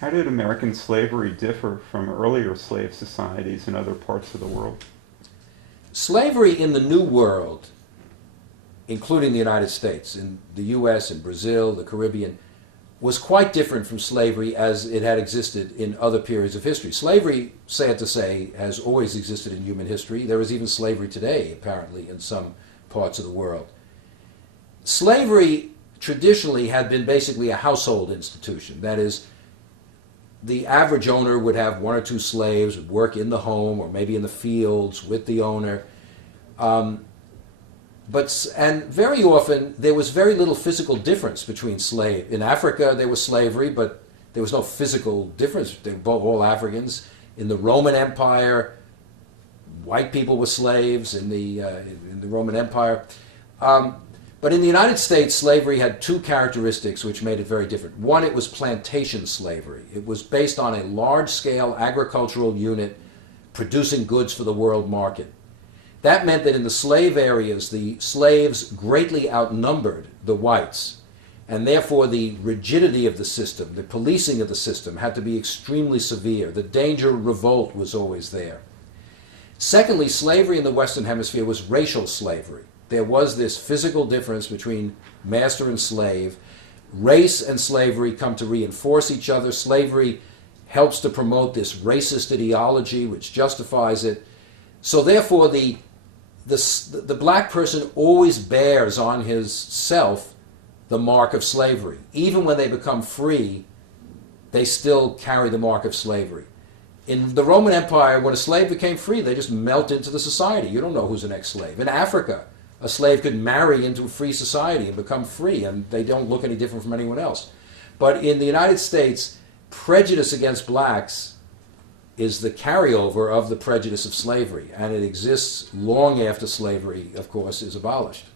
How did American slavery differ from earlier slave societies in other parts of the world? Slavery in the New World, including the United States, in the US, in Brazil, the Caribbean, was quite different from slavery as it had existed in other periods of history. Slavery, sad to say, has always existed in human history. There is even slavery today, apparently, in some parts of the world. Slavery traditionally had been basically a household institution. That is, the average owner would have one or two slaves, would work in the home or maybe in the fields with the owner. And very often there was very little physical difference between slave. In Africa there was slavery, but there was no physical difference. They were all Africans. In the Roman Empire, white people were slaves in the Roman Empire. But in the United States, slavery had two characteristics which made it very different. One, it was plantation slavery. It was based on a large-scale agricultural unit producing goods for the world market. That meant that in the slave areas, the slaves greatly outnumbered the whites, and therefore the rigidity of the system, the policing of the system, had to be extremely severe. The danger of revolt was always there. Secondly, slavery in the Western Hemisphere was racial slavery. There was this physical difference between master and slave. Race and slavery come to reinforce each other. Slavery helps to promote this racist ideology which justifies it. So therefore the black person always bears on his self the mark of slavery. Even when they become free, they still carry the mark of slavery. In the Roman Empire, when a slave became free, they just melt into the society. You don't know who's an ex-slave. In Africa, a slave could marry into a free society and become free, and they don't look any different from anyone else. But in the United States, prejudice against blacks is the carryover of the prejudice of slavery, and it exists long after slavery, of course, is abolished.